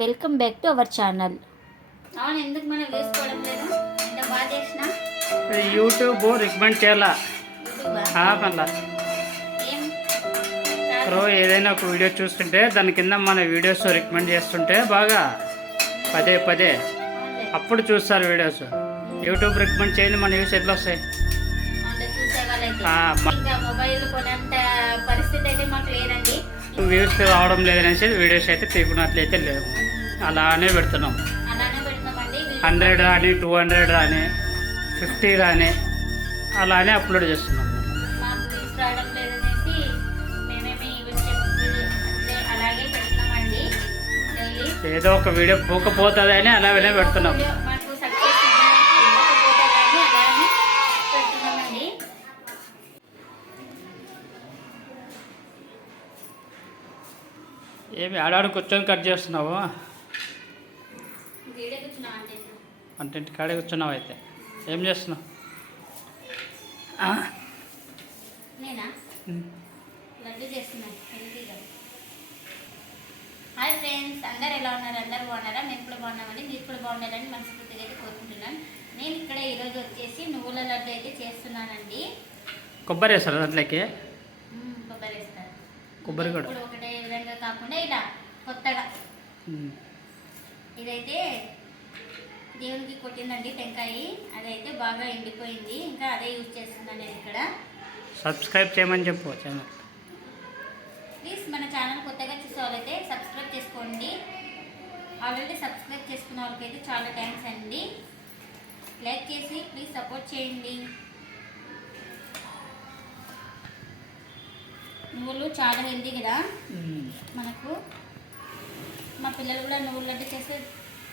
Welcome back to our channel. అవును ఎందుకు మనం వేసుకోవడం లేదు? ఎంత బాగా చేసిన? యూట్యూబ్ రికమెండ్ చేయాలా? మళ్ళా ఏం? ఇప్పుడు ఏదైనా ఒక వీడియో చూస్తుంటే దాని కింద మన వీడియోస్ రికమెండ్ చేస్తుంటే బాగా పదే పదే. అప్పుడు చూస్తారు వీడియోస్. యూట్యూబ్ రికమెండ్ చేయండి మన వ్యూస్ ఎట్లా వస్తాయి? వ్యూస్ రావడం లేదనేసి వీడియోస్ అయితే తీకున్నట్లయితే లేవు. అలానే పెడుతున్నాం. హండ్రెడ్ రాని టూ హండ్రెడ్ రాని ఫిఫ్టీ రాని అలానే అప్లోడ్ చేస్తున్నాం. ఏదో ఒక వీడియో పోకపోతుంది అని అలాగే పెడుతున్నాం. ఏమి ఆడాడు కూర్చొని కట్ చేస్తున్నావు వీడియో కూర్చున్నాం అంటే అంటే ఇంటి కాడే కూర్చున్నావు అయితే. ఏం చేస్తున్నావు? హాయ్ ఫ్రెండ్స్ అందరు ఎలా ఉన్నారు? అందరు బాగున్నారా? మేము కూడా బాగున్నామండి. మీరు కూడా బాగుండాలని మనస్ఫూర్తిగా అయితే కోరుకుంటున్నాను. నేను ఇక్కడ ఈరోజు వచ్చేసి నువ్వుల లడ్డు అయితే చేస్తున్నానండి. కొబ్బరి వేస్తారు దాంట్లోకి? కొబ్బరి వేస్తారు కొబ్బరి కూడా. ఒకటే విధంగా కాకుండా ఇలా కొత్తగా. ఇదైతే దేవునికి కొట్టిందండి టెంకాయ. అదైతే బాగా ఎండిపోయింది. ఇంకా అదే యూజ్ చేస్తున్నాను నేను ఇక్కడ. సబ్స్క్రైబ్ చేయమని చెప్పు ఛానల్ ప్లీజ్ మన ఛానల్ కొత్తగా చూసే వాళ్ళైతే సబ్స్క్రైబ్ చేసుకోండి. ఆల్రెడీ సబ్స్క్రైబ్ చేసుకున్న వాళ్ళకైతే చాలా థ్యాంక్స్ అండి. లైక్ చేసి ప్లీజ్ సపోర్ట్ చేయండి. నువ్వులు చాలా హెల్తీ కదా. మనకు మా పిల్లలు కూడా నువ్వులు లడ్డు చేస్తే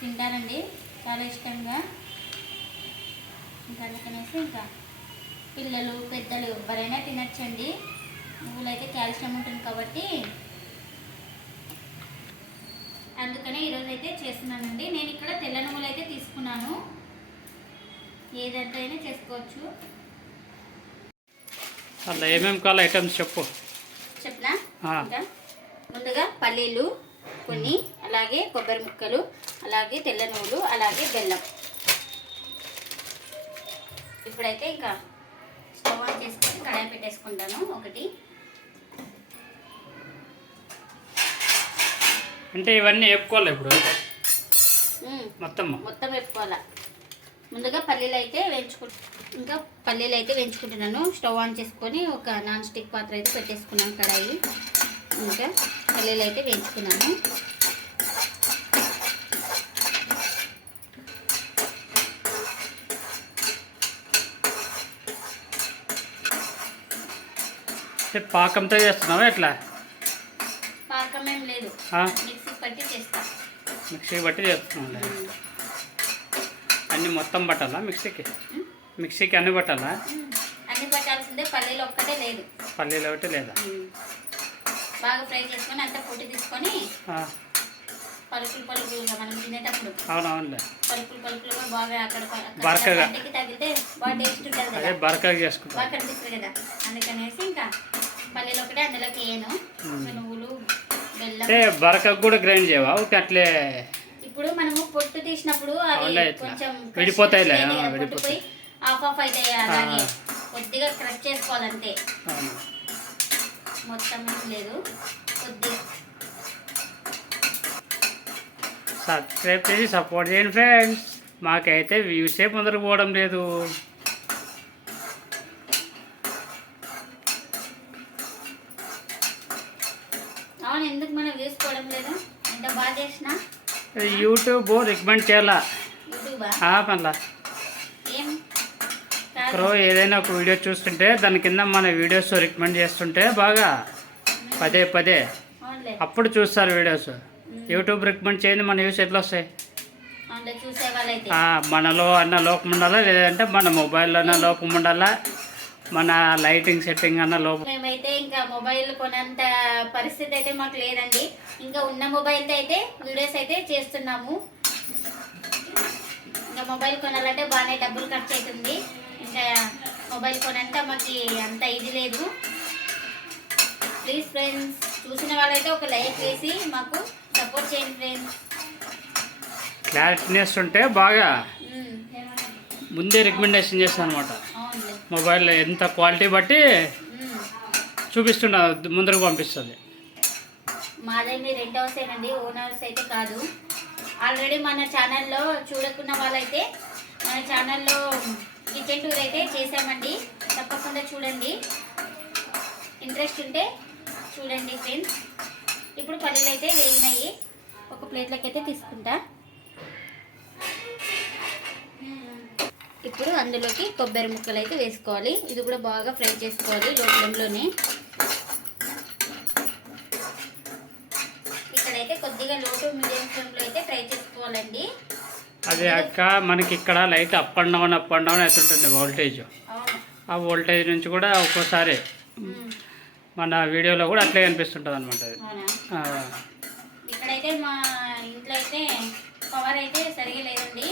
తింటారండి. చాలా ఇష్టంగా. ఇంకా అందుకనేసి ఇంకా పిల్లలు పెద్దలు ఎవరైనా తినచ్చండి. నువ్వులు అయితే కాల్షియం ఉంటుంది కాబట్టి అందుకనే ఈరోజు అయితే చేస్తున్నానండి. నేను ఇక్కడ తెల్ల నువ్వులు అయితే తీసుకున్నాను. ఏదంతా అయినా చేసుకోవచ్చు. అలా ఏమేమి కావాలి ఐటమ్స్ చెప్పు. చెప్పనా? ముందుగా పల్లీలు కొన్ని అలాగే కొబ్బరి ముక్కలు అలాగే తెల్ల నువ్వులు అలాగే బెల్లం. ఇప్పుడైతే ఇంకా స్టవ్ ఆన్ చేసుకొని కడాయి పెట్టేసుకుంటాను. ఒకటి. అంటే ఇవన్నీ వేపుకోవాలి ఇప్పుడు? మొత్తం మొత్తం వేపుకోవాలా. ముందుగా పల్లీలు అయితే వేయించుకు ఇంకా పల్లీలు అయితే వేయించుకుంటున్నాను. స్టవ్ ఆన్ చేసుకొని ఒక నాన్ స్టిక్ పాత్ర అయితే పెట్టేసుకున్నాను కడాయి. ఇంకా పల్లీలు అయితే వేయించుకున్నాను అంటే పాకంతో చేస్తున్నావా ఎట్లా? పాకం ఏం లేదు? మిక్సీ పట్టి చేస్తా. మిక్సీ బట్టి చేస్తున్నావులే. అన్నీ మొత్తం పట్టాలా మిక్సీకి? మిక్సీకి అన్ని పట్టాలా? అన్ని పట్టాల్సిందే పల్లీలు ఒక్కటే లేదు. పల్లీలు ఒకటి లేదా? బాగా ఫ్రై చేసుకొని అంతా పొట్టి తీసుకొని పలుకులు పలుకులుగా మనం తినేటప్పుడు అవునవునులే. పలుకులు పలుకులుగా బాగా అక్కడ బరకగా. తగిలితే బాగా టేస్ట్ ఉంటుంది కదా. బరకగా చేసుకుంటా. బాగా కనిపిస్తుంది కదా. అందుకనేసి ఇంకా పల్లీలు ఒకటే అందులోకి వేయను నువ్వులు బెల్లం. అంటే బరకకు కూడా గ్రైండ్ చేయవా? ఊరికే అట్లే. ఇప్పుడు మనము పొట్టు తీసినప్పుడు అది. కొంచెం విడిపోతాయి. ఆఫ్ ఆఫ్ అయితే అలాగే కొద్దిగా క్రష్ చేసుకోవాలంతే. మొత్తం లేదు. కొద్దిగా సబ్స్క్రైబ్ చేసి సపోర్ట్ చేయండి ఫ్రెండ్స్ మాకైతే వ్యూసే ముందరకు పోవడం లేదు. అవును ఎందుకు మనం వేసుకోవడం లేదు? ఎంత బాగా చేసిన? యూట్యూబ్ రికమెండ్ చేయాలా? యూట్యూబా? మళ్ళా ఇప్పుడు ఏదైనా ఒక వీడియో చూస్తుంటే దాని కింద మన వీడియోస్ రికమెండ్ చేస్తుంటే బాగా పదే పదే అప్పుడు చూస్తారు వీడియోస్ యూట్యూబ్ రికమెండ్ చేయండి మన వ్యూస్ ఎట్లా వస్తాయి? మనలో అన్న లోపం ఉండాలా లేదంటే మన మొబైల్లో అన్న లోపం ఉండాలా? మన లైటింగ్ సెట్టింగ్ అన్న లోపం. మేమైతే ఇంకా మొబైల్ కొనేంత పరిస్థితి అయితే మాకు లేదండి. ఇంకా ఉన్న మొబైల్తో అయితే వీడియోస్ అయితే చేస్తున్నాము. ఇంకా మొబైల్ కొనాలంటే బాగానే డబ్బులు ఖర్చు అవుతుంది. మొబైల్ కొనంత మాకు అంత ఇది లేదు. ప్లీజ్ ఫ్రెండ్స్ చూసిన వాళ్ళైతే ఒక లైక్ వేసి మాకు సపోర్ట్ చేయండి ఫ్రెండ్స్ క్లారిటీనెస్ ఉంటే బాగా ముందే రికమెండేషన్ చేస్తాను అనమాట మొబైల్ ఎంత క్వాలిటీ బట్టి. చూపిస్తుండ ముందరకు పంపిస్తుంది. మాదైతే రెంట్ హౌస్ ఏనండి ఓన్ హౌస్ అయితే కాదు. ఆల్రెడీ మన ఛానల్లో చూడకున్న వాళ్ళైతే మన ఛానల్లో కిచెన్ టూర్ అయితే చేసామండి తప్పకుండా చూడండి. ఇంట్రెస్ట్ ఉంటే చూడండి ఫ్రెండ్స్ ఇప్పుడు పల్లీలు అయితే వేగినాయి ఒక ప్లేట్లోకి అయితే తీసుకుంటా. ఇప్పుడు అందులోకి కొబ్బరి ముక్కలు అయితే వేసుకోవాలి. ఇది కూడా బాగా ఫ్రై చేసుకోవాలి లో ఫ్లేమ్లోనే ఇక్కడైతే కొద్దిగా లో టు మీడియం ఫ్లేమ్లో అయితే ఫ్రై చేసుకోవాలండి అది అక్క మనకి ఇక్కడ light up and down up and down అవుతుంటుంది వోల్టేజ్. ఆ వోల్టేజ్ నుంచి కూడా ఒక్కోసారి మన వీడియోలో కూడా అట్లే కనిపిస్తుంటుంది అనమాట అది ఇక్కడైతే మా ఇంట్లో అయితే పవర్ అయితే సరిగా లేదండి.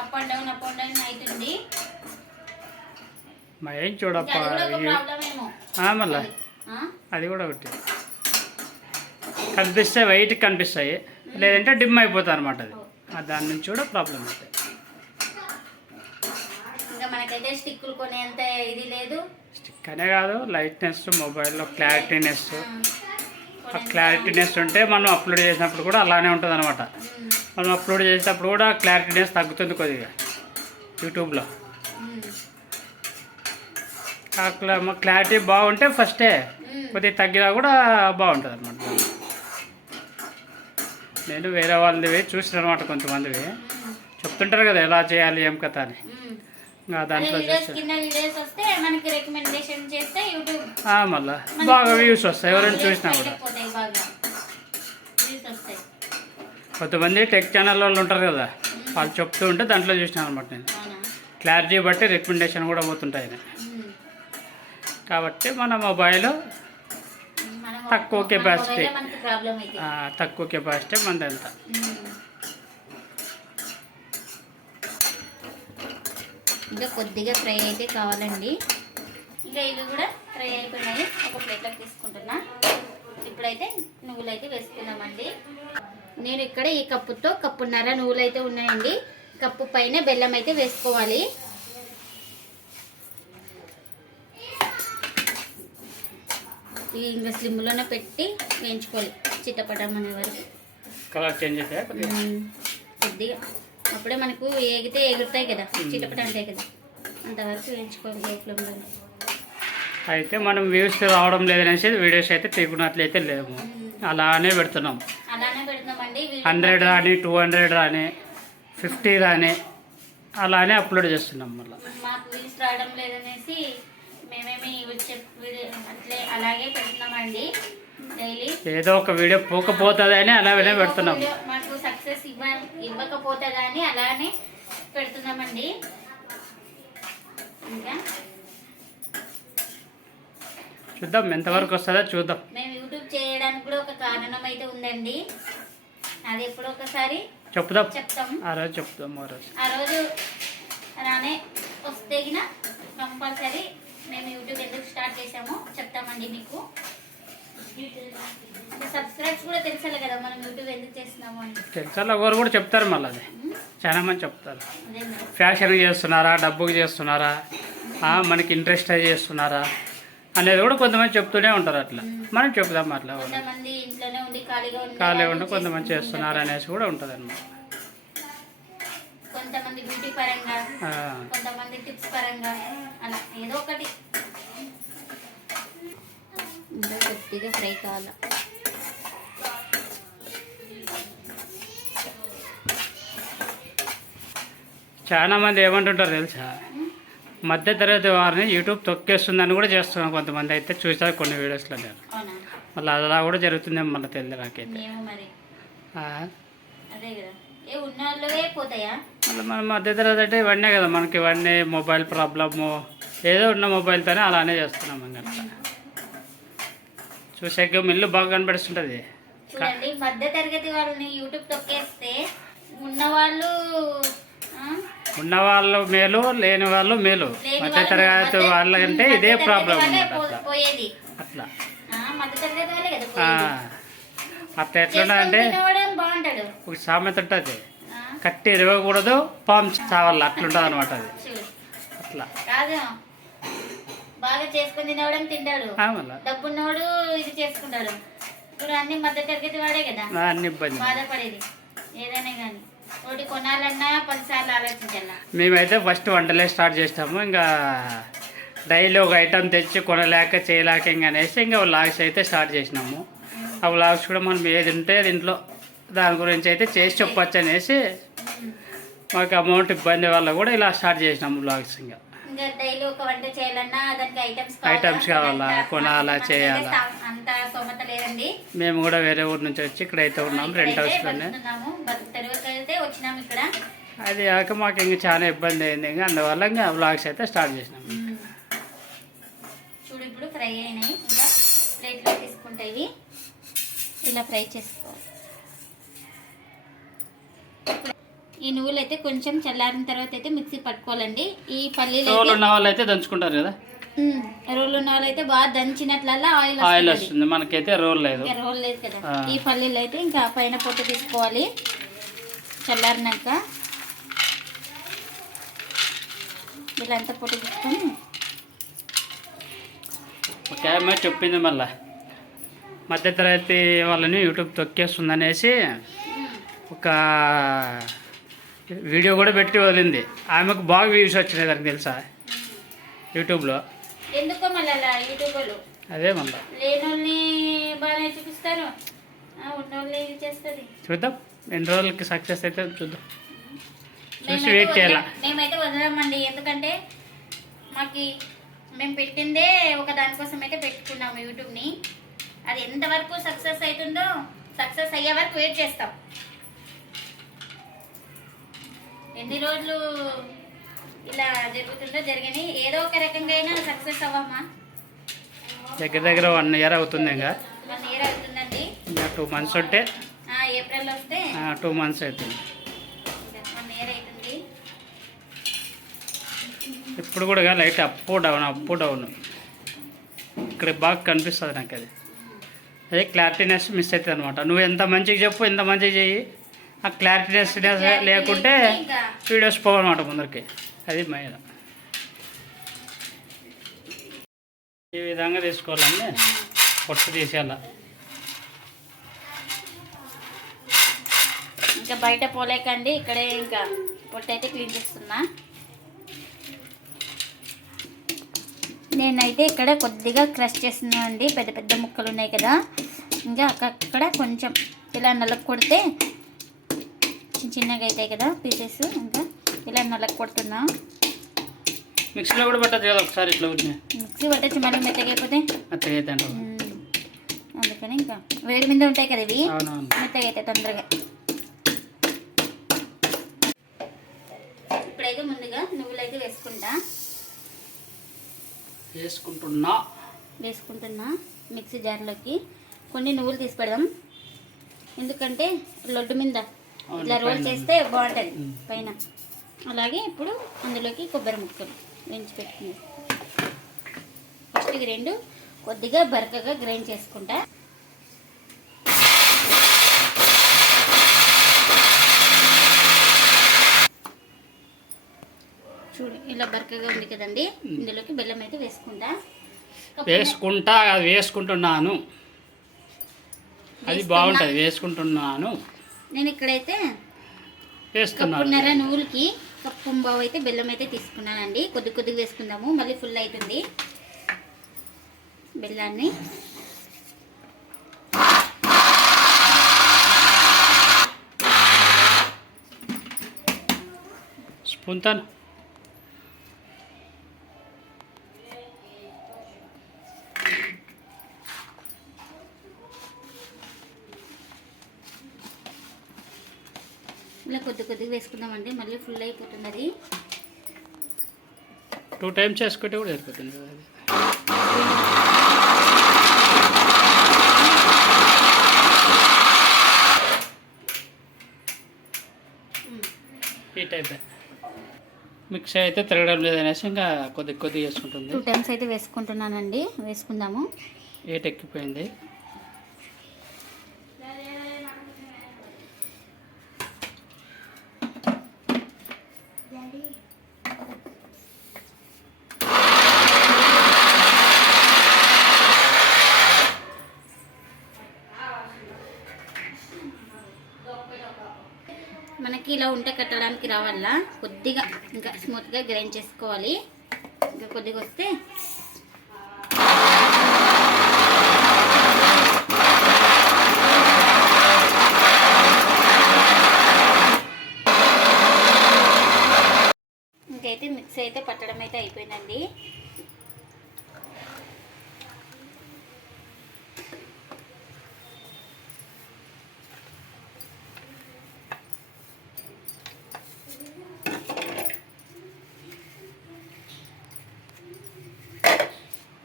Up and down up and down అవుతుంది. మా ఏం చూడప్ప మళ్ళా? అది. కూడా ఒకటి. కనిపిస్తే వైట్ కనిపిస్తాయి. లేదంటే డిమ్ అయిపోతుంది అనమాట అది. ఆ, దాని నుంచి కూడా ప్రాబ్లం అవుతాయి. ఇంకా మనకైతే స్టిక్కులు కొనేంత ఇది లేదు. స్టిక్ అనే కాదు లైట్నెస్ మొబైల్లో క్లారిటీనెస్ ఆ, క్లారిటీనెస్ ఉంటే మనం అప్లోడ్ చేసినప్పుడు కూడా అలానే ఉంటుంది అనమాట మనం అప్లోడ్ చేసేటప్పుడు కూడా క్లారిటీనెస్ తగ్గుతుంది కొద్దిగా యూట్యూబ్లో క్లారిటీ బాగుంటే ఫస్టే. కొద్దిగా తగ్గినా కూడా బాగుంటుంది అనమాట నేను వేరే వాళ్ళది చూసిన అనమాట కొంతమందివి. చెప్తుంటారు కదా ఎలా చేయాలి ఏం కథ అని. దాంట్లో మళ్ళా. బాగా వ్యూస్ వస్తాయి ఎవరైనా చూసినా కూడా. కొంతమంది టెక్ ఛానల్ వాళ్ళు ఉంటారు కదా వాళ్ళు చెప్తూ ఉంటే దాంట్లో చూసినాను అనమాట నేను. క్లారిటీ బట్టి రికమెండేషన్ కూడా పోతుంటాయి. కాబట్టి మన మొబైల్ తక్కువ అయితే. తక్కువ కెపాసిటీ మనది ఎంత. ఇంకా కొద్దిగా ఫ్రై అయితే కావాలండి. ఇంకా ఇవి కూడా ఫ్రై అయిపోయినాయి. ఒక ప్లేట్లోకి తీసుకుంటున్నా. ఇప్పుడైతే నువ్వులు అయితే వేసుకుందామండి. నేను ఇక్కడ ఈ కప్పుతో కప్పున్నర నువ్వులు అయితే ఉన్నాయండి. కప్పు పైన బెల్లం అయితే వేసుకోవాలి. ఇవి ఇంకా స్లిమ్లోనే పెట్టి వేయించుకోవాలి. చిట్టపటం అనే వరకు. కలర్ చేంజ్ అయితే కొద్దిగా? అప్పుడే మనకు ఏగితే ఎగురుతాయి కదా చిటపట అంటాయి కదా. అంతవరకు వేయించుకోవాలి లో ఫ్లేమ్లో అయితే మనం వ్యూస్ రావడం లేదనేసి వీడియోస్ అయితే తీకున్నట్లయితే లేవు. అలానే పెడుతున్నాం. అలానే పెడుతున్నామండి. హండ్రెడ్ రాని టూ హండ్రెడ్ రాని ఫిఫ్టీ రాని అలానే అప్లోడ్ చేస్తున్నాం మళ్ళీ. మాకు వ్యూస్ రావడం లేదనేసి మేమేమి వీడియో అట్లే అలాగే పెడుతున్నామండి. డైలీ. ఏదో ఒక వీడియో పోకపోతుంది అని అలానే పెడుతున్నాం. మాకు సక్సెస్ ఇవ్వ ఇవ్వకపోతే కానీ అలానే పెడుతున్నామండి. ఇంకా? చూద్దాం ఎంతవరకు వస్తుందో చూద్దాం. మేము యూట్యూబ్ చేయడానికి కూడా ఒక కారణం అయితే ఉందండి. అది ఎప్పుడో ఒకసారి చెప్దాం. చెప్తాం. ఆ రోజు చెప్దాం ఆ రోజు. ఆ రోజు రానే వస్తే కంపల్సరీ మేము యూట్యూబ్ ఎందుకు స్టార్ట్ చేసామో చెప్తామండి మీకు. సబ్స్క్రైబ్స్ కూడా తెలుసాలి కదా మనం యూట్యూబ్ ఎందుకు చేస్తున్నాము అని. తెలుసా ఎవరు కూడా చెప్తారు మళ్ళీ అది. చాలా మంది చెప్తారు. ఫ్యాషన్ చేస్తున్నారా? డబ్బుకి చేస్తున్నారా? మనకి ఇంట్రెస్ట్ అయి చేస్తున్నారా? అనేది కూడా కొంతమంది చెప్తూనే ఉంటారు అట్లా. మనం చెప్దాం అట్లా. కొంతమంది ఇంట్లోనే ఉండి ఖాళీగా ఉండి కొంతమంది చేస్తున్నారు. అనేసి కూడా ఉంటుంది అనమాట కొంతమంది బ్యూటీ పరంగా కొంతమంది టిప్స్ పరంగా అలా ఏదో ఒకటి. ఇంకా కొద్దిగా ఫ్రై కావాలా? చాలా మంది ఏమంటుంటారు తెలుసా? మధ్య తరగతి వారిని యూట్యూబ్ తొక్కేస్తుందని కూడా చేస్తున్నాం కొంతమంది. అయితే చూసారు కొన్ని వీడియోస్లో నేను మళ్ళీ అలా కూడా జరుగుతుందేమో మళ్ళీ తెలియదు నాకైతే. మళ్ళీ మన మధ్య తరగతి అంటే ఇవన్నీ కదా మనకి ఇవన్నీ మొబైల్ ప్రాబ్లము. ఏదో ఉన్న మొబైల్తోనే అలానే చేస్తున్నాం ఇంకా. చూసాక మిల్లు బాగా కనబడుతుంటుంది చూడండి మధ్య తరగతి వాళ్ళని యూట్యూబ్ తొక్కేస్తే ఉన్న వాళ్ళు ఆ, ఉన్న వాళ్ళు మేలు లేని వాళ్ళు మేలు మధ్య తరగతి వాళ్ళకంటే ఇదే ప్రాబ్లం అట్లా. చేసుకొని తినడం బాగుంటాడు. ఒక సామెత ఉంటుంది. కట్టి ఇరవకూడదు పాము చావాలి అట్లుంటుంది అనమాట అది అట్లా. బాగా చేసుకుని తినవడం తింటాడు. డబ్బున్నోడు ఇది చేసుకుంటాడు. ఇప్పుడు అన్ని మధ్య తరగతి వాడే కదా. అన్ని ఇబ్బంది. బాధపడేది. ఏదైనా కానీ ఒకటి కొనాలన్నా పదిసార్లు ఆలోచించాల. మేమైతే ఫస్ట్ వంటలే స్టార్ట్ చేస్తాము. ఇంకా డైలీ ఒక ఐటమ్ తెచ్చి కొనలేక చేయలేక ఇంకా అనేసి ఇంకా వ్లాగ్స్ అయితే స్టార్ట్ చేసినాము. ఆ వ్లాగ్స్ కూడా మనం ఏది ఉంటే అది ఇంట్లో దాని గురించి అయితే చేసి చెప్పొచ్చు అనేసి మాకు అమౌంట్ ఇబ్బంది వల్ల కూడా ఇలా స్టార్ట్ చేసినాము వ్లాగ్స్ ఇంకా. ఇంకా డైలీ ఒక వంట చేయాలన్నా దానికి ఐటమ్స్ కావాలా, కొనాలా, చేయాలా. అంత స్తోమత లేదండి. మేము కూడా వేరే ఊరు నుంచి వచ్చి ఇక్కడైతే ఉన్నాం రెంట్ ఇక్కడైతే హౌస్లోనే అయితే ఇక్కడ. అది కాక మాకు ఇంకా చాలా ఇబ్బంది అయింది. ఇంకా అందువల్ల ఇంకా వ్లాగ్స్ అయితే స్టార్ట్ చేసినాం చూడు ఇప్పుడు ఫ్రై అయినాయి ఇంకా ప్లేట్లో తీసుకుంటాయి ఇలా ఫ్రై చేసుకోవాలి ఈ నువ్వులు అయితే కొంచెం చల్లారిన తర్వాత అయితే మిక్సీ పట్టుకోవాలండి. ఈ పల్లీలు రోలు అయితే ఉన్న వాళ్ళు అయితే దంచుకుంటారు కదా? రోళ్ళు ఉన్న వాళ్ళు అయితే బాగా దంచినట్లల్లా ఆయిల్ ఆయిల్ వస్తుంది. మనకైతే రోల్ లేదు. ఇంకా రోల్ లేదు కదా. ఈ పల్లీలు అయితే ఇంకా పైన పొట్టు తీసుకోవాలి. చల్లారినాక ఇలా అంతా పొట్టు తీసుకొని చెప్పింది మళ్ళా. మధ్యతరగతి వాళ్ళని యూట్యూబ్ తొక్కేస్తుంది అనేసి ఒక వీడియో కూడా పెట్టి వదిలింది. ఆమెకు బాగా వ్యూస్ వచ్చినాయి దానికి తెలుసా? యూట్యూబ్లో. అదే మళ్ళా. చూద్దాం. ఎన్ని రోజులకి సక్సెస్ అయితే చూద్దాం. చూసి వెయిట్ చేయాలా? మేమైతే వదలమండి. ఎందుకంటే మాకు మేము పెట్టిందే ఒక దానికోసం అయితే పెట్టుకున్నాము యూట్యూబ్ని. అది ఎంతవరకు సక్సెస్ అవుతుందో సక్సెస్ అయ్యే వరకు వెయిట్ చేస్తాం. ఎన్ని రోజులు ఇలా జరుగుతుందో జరగని ఏదో ఒక రకంగా అయినా సక్సెస్ అవ్వమ్మా దగ్గర దగ్గర వన్ ఇయర్ అవుతుంది ఇంకా. వన్ ఇయర్ అవుతుందండి. టూ మంత్స్ ఉంటే ఏప్రిల్ వస్తే? టూ మంత్స్ అవుతుంది. వన్ ఇయర్ అవుతుంది. ఇప్పుడు కూడా light up down up down. ఇక్కడ బాగా కనిపిస్తుంది నాకు అది అదే క్లారిటీనెస్ మిస్ అవుతుంది అనమాట నువ్వు ఎంత మంచిగా చెప్పు ఎంత మంచిగా చెయ్యి. ఆ క్లారిటీనెస్ లేకుంటే వీడియోస్ పోవన్నమాట ముందరికి. అది మెయిన్ ఈ విధంగా తీసుకోవాలండి. పొట్టు తీసేయాల. ఇంకా బయట పోలేకండి ఇక్కడే ఇంకా పొట్టు అయితే క్లీన్ చేస్తున్నా. నేనైతే ఇక్కడ కొద్దిగా క్రష్ చేస్తున్నా అండి. పెద్ద పెద్ద ముక్కలు ఉన్నాయి కదా. ఇంకా అక్కడ కొంచెం ఇలా నలుగు కొడితే చిన్న చిన్నగా అవుతాయి కదా పీసెస్. ఇంకా ఇలా నలుగు కొడుతున్నా మిక్సీలో కూడా పెట్టచ్చు కదా ఒకసారి ఇట్లా మిక్సీ పట్టచ్చు మళ్ళీ మెత్తగా అయిపోతే. మెత్తగా అయితే అంటావు. మ్మ్. అందుకని ఇంకా వేడి మీద ఉంటాయి కదా ఇవి. అవునవును. మెత్తగా అయితే తొందరగా ఇప్పుడైతే ముందుగా నువ్వులు అయితే వేసుకుంటా వేసుకుంటున్నా. వేసుకుంటున్నా మిక్సీ జార్లోకి. కొన్ని నువ్వులు తీసి పెడదాం. ఎందుకంటే లొడ్డు మీద ఇట్లా రోల్. చేస్తే బాగుంటుంది. పైన. అలాగే ఇప్పుడు అందులోకి కొబ్బరి ముక్కలు వేయించి పెట్టుకుంది. ఫస్ట్ రెండు కొద్దిగా బరకగా గ్రైండ్ చేసుకుంటా. ఇలా బరకగా ఉంది కదండి. ఇందులోకి బెల్లం అయితే వేసుకుంటా వేసుకుంటా అది వేసుకుంటున్నాను. అది. బాగుంటుంది వేసుకుంటున్నాను. నేను ఇక్కడైతే కప్పున్నర నువ్వులకి కప్పు బావు అయితే బెల్లం అయితే తీసుకున్నానండి. కొద్ది కొద్దిగా వేసుకుందాము మళ్ళీ ఫుల్ అవుతుంది. బెల్లాన్ని. స్పూన్ ఇలా కొద్ది కొద్దిగా వేసుకుందామండి మళ్ళీ ఫుల్ అయిపోతుంది అది టూ టైమ్స్ వేసుకుంటే కూడా సరిపోతుంది కదా అది. ఈ టైప్ మిక్స్ అయితే తిరగడం లేదు అనేసి ఇంకా కొద్ది కొద్దిగా వేసుకుంటుంది. టూ టైమ్స్ అయితే వేసుకుంటున్నానండి వేసుకుందాము. ఏట్ ఎక్కిపోయింది. మనకి ఇలా ఉంటే కట్టడానికి రావాలా? కొద్దిగా ఇంకా స్మూత్గా గ్రైండ్ చేసుకోవాలి. ఇంకా కొద్దిగా వస్తే ఇంకైతే మిక్స్ అయితే పట్టడం అయితే అయిపోయిందండి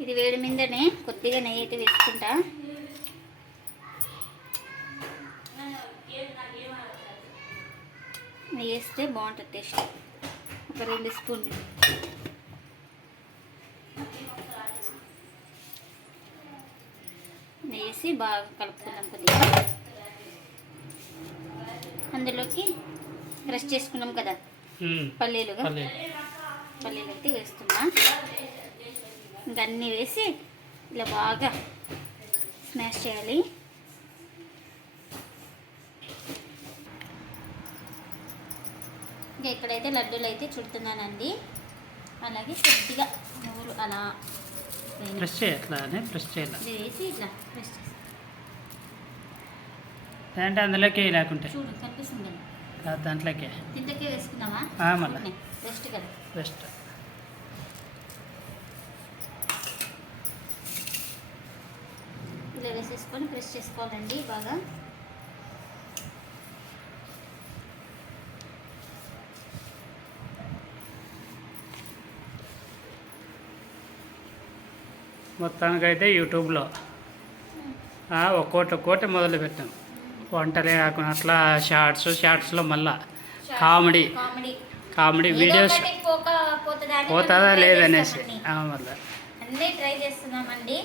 ఇది వేడి మీదనే కొద్దిగా నెయ్యి అయితే వేసుకుంటా. నెయ్యి వేస్తే బాగుంటుంది టేస్ట్. ఒక రెండు స్పూన్లు. నెయ్యి వేసి బాగా కలుపుకుందాం కొద్దిగా. అందులోకి బ్రష్ చేసుకున్నాం కదా. పల్లీలుగా. పల్లీలు అయితే వేస్తున్నా. ఇంకా అన్నీ వేసి ఇలా బాగా స్మాష్ చేయాలి. ఇంకా ఇక్కడైతే లడ్డూలు అయితే చుడుతున్నానండి. అలాగే కొద్దిగా నువ్వులు అలా. ప్రెస్ చేయట్లా. ప్రెస్ చేయాలి వేసి ఇట్లా ప్రెస్ చేసి అంటే అందులోకి లేకుంటే? చూడు కనిపిస్తుంది? దాంట్లోకే. తింటకే వేసుకుందామా ఆ, మళ్ళా. బెస్ట్ కదా. బెస్ట్ వేసేసుకొని ప్రెస్ చేసుకోవాలండి బాగా. మొత్తానికైతే యూట్యూబ్లో. ఒక్కోటి ఒక్కోటి మొదలు పెట్టాం. వంటలే కాకుండా అట్లా షార్ట్స్ షార్ట్స్లో మళ్ళా కామెడీ. కామెడీ. వీడియోస్ పోతుందా లేదనేసి. మళ్ళా. అన్నీ ట్రై చేస్తున్నామండి.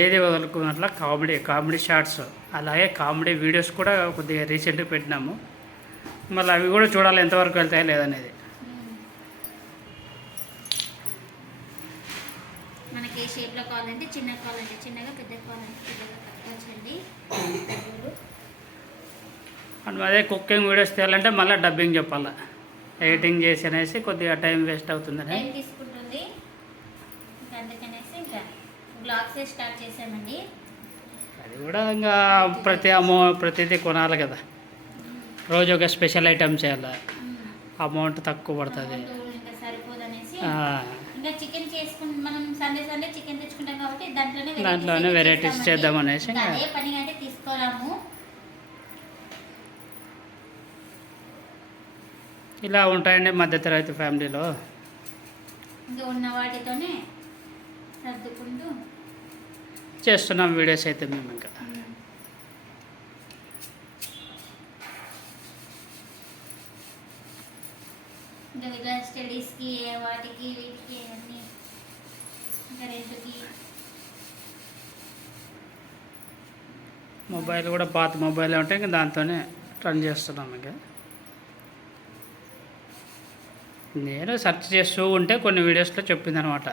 ఏది వదులుకున్నట్ల కామెడీ కామెడీ షార్ట్స్ అలాగే కామెడీ వీడియోస్ కూడా కొద్దిగా రీసెంట్గా పెట్టినాము. మళ్ళీ అవి కూడా చూడాలి ఎంతవరకు వెళ్తాయో లేదనేది. మనకి ఏ షేప్లో కావాలంటే చిన్న కావాలంటే చిన్నగా పెద్ద కావాలంటే పెద్దగా కట్టుకోవచ్చండి లడ్డూలు. మనం అదే కుకింగ్ వీడియోస్ తీయాలంటే మళ్ళీ డబ్బింగ్ చెప్పాలి. ఎడిటింగ్ చేసి అనేసి కొద్దిగా టైం వేస్ట్ అవుతుందని టైం తీసుకుంటుంది ఇంకా అందుకనేసి ఇంకా బ్లాగ్స్ స్టార్ట్ చేసామండి అది కూడా ఇంకా ప్రతి అమౌ ప్రతిదీ కొనాలి కదా. రోజు ఒక స్పెషల్ ఐటమ్ చేయాలి. అమౌంట్ తక్కువ పడుతుంది. అమౌంట్ ఇంకా సరిపోదనేసి ఆ, ఇంకా చికెన్ చేసుకుని మనం సండే సండే చికెన్ తెచ్చుకుంటాం కాబట్టి దాంట్లోనే అదే పని అయితే తీసుకోరాము. ఇలా ఉంటాయండి మధ్యతరగతి ఫ్యామిలీలో. ఇంకా ఉన్న వాటితోనే సర్దుకుంటూ చేస్తున్నాం వీడియోస్ అయితే మేము ఇంకా. స్టడీస్కి వాటికి వీటికి అన్నీ మొబైల్ కూడా పాత మొబైల్ ఉంటే ఇంకా దాంతోనే రన్ చేస్తున్నాం ఇంకా. నేను సెర్చ్ చేస్తూ ఉంటే కొన్ని వీడియోస్లో చెప్పింది అనమాట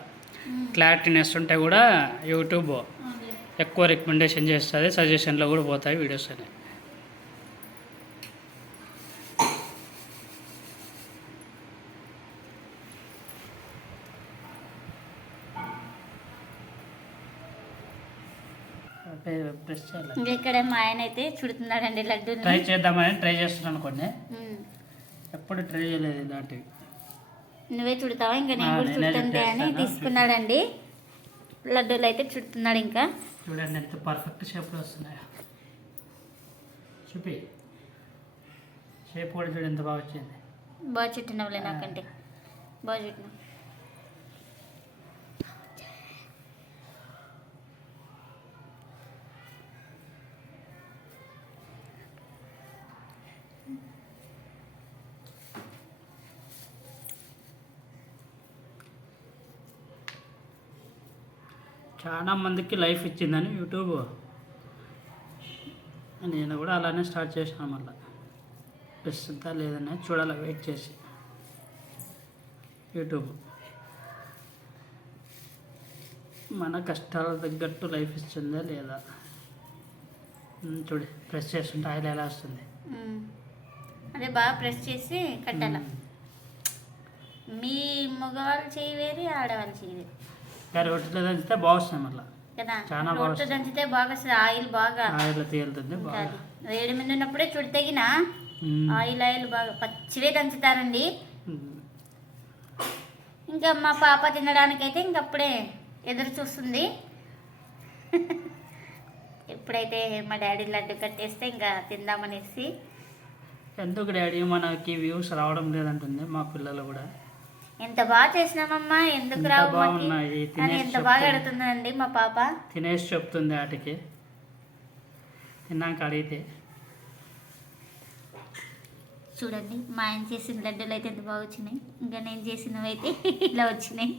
క్లారిటీనెస్ ఉంటే కూడా యూట్యూబ్. ఎక్కువ రికమెండేషన్ చేస్తుంది సజెషన్లో కూడా పోతాయి వీడియోస్ అని ప్రెస్ చేయాలి? ఇంకా ఇక్కడ మా ఆయన అయితే చుడుతున్నాడండి లడ్డూని. ట్రై చేద్దామని ట్రై చేస్తున్నాను ఉమ్. ఎప్పుడు ట్రై చేయలేదు ఇలాంటివి. నువ్వే చుడతావా? ఇంకా నేను కూడా చుడుతుంటే అని. తీసుకున్నాడండి. లడ్డూలు అయితే చుడుతున్నాడు ఇంకా. చూడండి ఎంత పర్ఫెక్ట్ షేప్లో వస్తున్నాయో. చూపి. షేప్ కూడా చూడు ఎంత బాగా వచ్చింది. బాగా చుట్టినవులే నాకంటే. బాగా చుట్టినావు. చాలా మందికి లైఫ్ ఇచ్చిందని యూట్యూబ్. నేను కూడా అలానే స్టార్ట్ చేశాను మళ్ళీ. ప్రస్తుతం లేదని చూడాలి వెయిట్ చేసి. యూట్యూబ్. మన కష్టాల తగ్గట్టు లైఫ్ ఇస్తుందా లేదా? చూడు ప్రెస్ చేస్తుంటే ఆయిల్ ఎలా వస్తుంది. అదే బాగా ప్రెస్ చేసి కట్టాల. మీ మగవాళ్ళు చేయి వేరు ఆడవాళ్ళు చేయి వేరు. కానీ రొట్టెలో దంచితే బాగుస్తాయి మళ్ళీ. కదా? వస్తుంది. దంచితే బాగా వస్తుంది ఆయిల్ బాగా. ఆయిల్ తేలుతుంది బాగా. వేడి మీద ఉన్నప్పుడే చుడి తగిన. ఆయిల్ ఆయిల్ బాగా పచ్చివే దంచుతారండి. ఇంకా మా పాప తినడానికైతే ఇంకప్పుడే ఎదురు చూస్తుంది. ఎప్పుడైతే మా డాడీ లడ్డు కట్టేస్తే ఇంకా తిందామనేసి. ఎందుకు డాడీ? మనకి వ్యూస్ రావడం లేదంటుంది మా పిల్లలు కూడా. ఎంత బాగా చేసినామమ్మా? ఎందుకు రావు? బాగున్నాయి, అని ఎంత బాగా. అడుగుతుందండి మా పాప. తినేసి చెప్తుంది వాటికి తిన్నాక అడిగితే. చూడండి మా ఆయన చేసిన లడ్డూలు అయితే ఎంత బాగా వచ్చినాయి. ఇంకా నేను చేసినవి అయితే ఇలా వచ్చినాయి.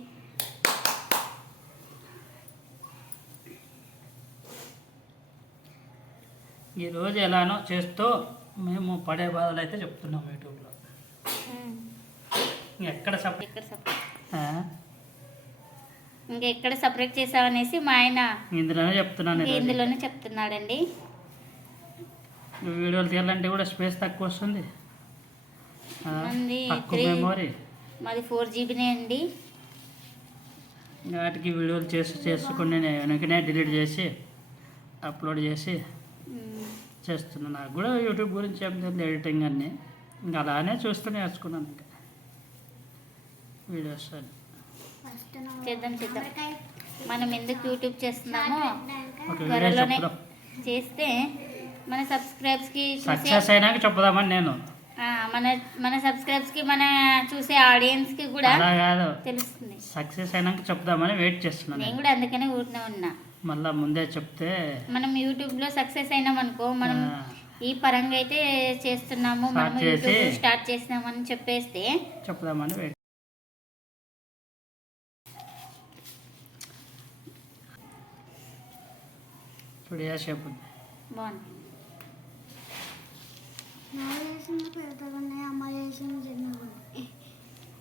ఈరోజు ఎలానో చేస్తూ మేము పడే బాధలు అయితే చెప్తున్నాం యూట్యూబ్లో. ఎక్కడ సపరేట్ సపరేట్? ఇంకా ఎక్కడ సపరేట్ చేసావనేసి మా ఆయన ఇందులోనే చెప్తున్నాను. ఇందులోనే చెప్తున్నాడండి. వీడియోలు తీయాలంటే కూడా స్పేస్ తక్కువ వస్తుంది. మంది మెమొరీ. ఫోర్ జీబీనే అండి. వాటికి వీడియోలు చేసి చేసుకుని నేను వెనకనే డిలీట్ చేసి అప్లోడ్ చేసి. చేస్తున్నాను. నాకు కూడా యూట్యూబ్ గురించి ఏం ఎడిటింగ్ అన్నీ. ఇంకా అలానే చూస్తూ నేర్చుకున్నాను వీడియోస్ అని చేద్దాం. చేద్దాం మనం ఎందుకు యూట్యూబ్ చేస్తున్నామో త్వరలోనే చేస్తే మన సబ్స్క్రైబ్స్కి సక్సెస్ అయినాక చెప్దామని నేను. ఆ, మన మన సబ్స్క్రైబ్స్కి మన చూసే ఆడియన్స్కి కూడా అలా కాదు. తెలుస్తుంది. సక్సెస్ అయినాక చెప్దామని వెయిట్ చేస్తున్నాను నేను. కూడా అందుకనే ఊరినే ఉన్నా. మళ్ళా ముందే చెప్తే మనం యూట్యూబ్లో సక్సెస్ అయినాం అనుకో మనం ఈ పరంగా అయితే చేస్తున్నాము మనం యూట్యూబ్ స్టార్ట్ చేసినామని చెప్పేస్తే చెప్దామని వెయిట్ ఇప్పుడు ఏ షేప్ ఉంది బాగుంది.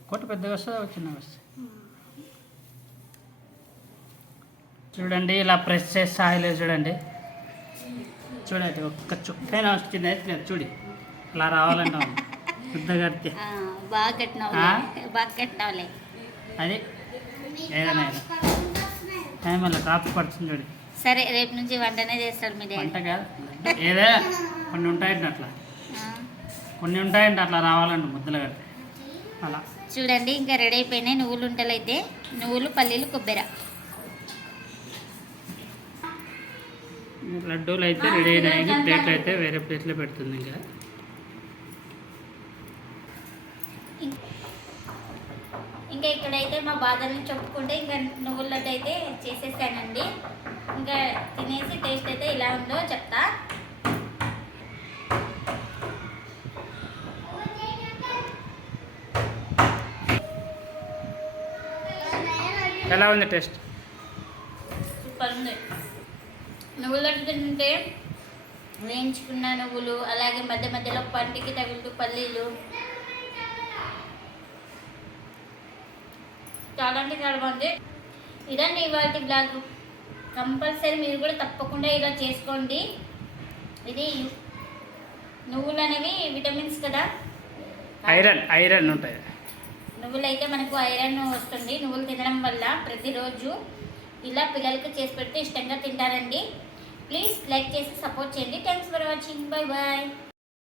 కొట్ట పెద్దగా వస్తుందా చిన్నగా వస్తుంది? చూడండి ఇలా ప్రెస్ చేసి ఆయిల్ చూడండి. చూడండి ఒక్క చుక్కైనా వచ్చింది అయితే చూడి. ఇలా రావాలంటే పెద్దగా కడితే బాగా కట్టినావులే. అది? ఏదైనా టైం అలా కాపు పడుతుంది చూడు. సరే రేపు నుంచి వంటనే చేస్తాడు మీ డాడీ. వంట కాదు. ఏదైనా కొన్ని ఉంటాయండి అట్లా. కొన్ని ఉంటాయండి అట్లా రావాలండి ముద్దలు కడితే. అలా. చూడండి ఇంకా రెడీ అయిపోయినాయి నువ్వులు ఉంటలు అయితే. నువ్వులు పల్లీలు కొబ్బరి. లడ్డూలు అయితే రెడీ అయినాయి ప్లేట్లు అయితే వేరే ప్లేట్లో పెడుతుంది ఇంకా. ఇంకా ఇక్కడైతే మా బాధల్ని చెప్పుకుంటే ఇంకా నువ్వుల లడ్డు అయితే చేసేసానండి. ఇంకా తినేసి టేస్ట్ అయితే ఇలా ఉందో చెప్తా. ఎలా ఉంది టేస్ట్ సూపర్ ఉంది. నువ్వుల తింటే వేయించుకున్న నువ్వులు అలాగే మధ్య మధ్యలో పంటికి తగులుతూ పల్లీలు చాలా అంటే చాలా బాగుంది ఇదండి ఇవాళ బ్లాగ్. కంపల్సరీ మీరు కూడా తప్పకుండా ఇలా చేసుకోండి. ఇది నువ్వులు అనేవి విటమిన్స్ కదా? ఐరన్ ఐరన్ ఉంటాయి. నువ్వులు అయితే మనకు ఐరన్ వస్తుంది. నువ్వులు తినడం వల్ల ప్రతిరోజు ఇలా పిల్లలకి చేసి పెడితే ఇష్టంగా తింటారండి. ప్లీజ్ లైక్ చేసి సపోర్ట్ చేయండి. Thanks for watching bye bye